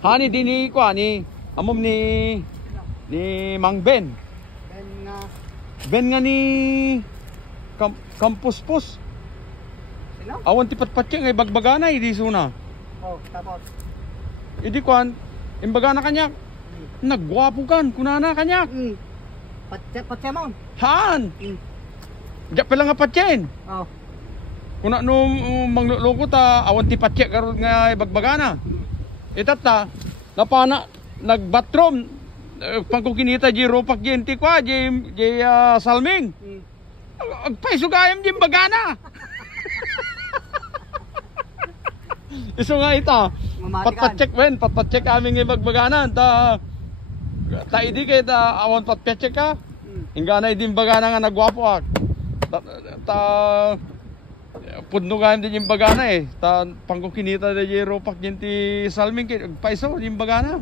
Hani din ni kwa ni amom ni Mang Ben. Ben nga ni Kampuspos. Sino? Awan ti patpatya ngay bagbaganay di suna. Oh, tapos. Idi kwan imbagana kanyak. Nagwapo kan kunana kanyak. Patya mo. Han. Diya pala nga patyen. Oh. Kuna no mangloko ta awan ti patya karon nga bagbagana. Itata napana nagbatrom pangkukinita di ropak jenti kwa di salming. Agpaiso gayam di bagana. Iso nga ita. Patpatcheck wen, patpatcheck aming bagbagana ta idi kay ta awan patpatcheck ka. Ingana din bagana nga nagwapo ak. Ta pudno gayam din bagana ta pangkukinita di ropak jenti salming kay agpaiso di bagana.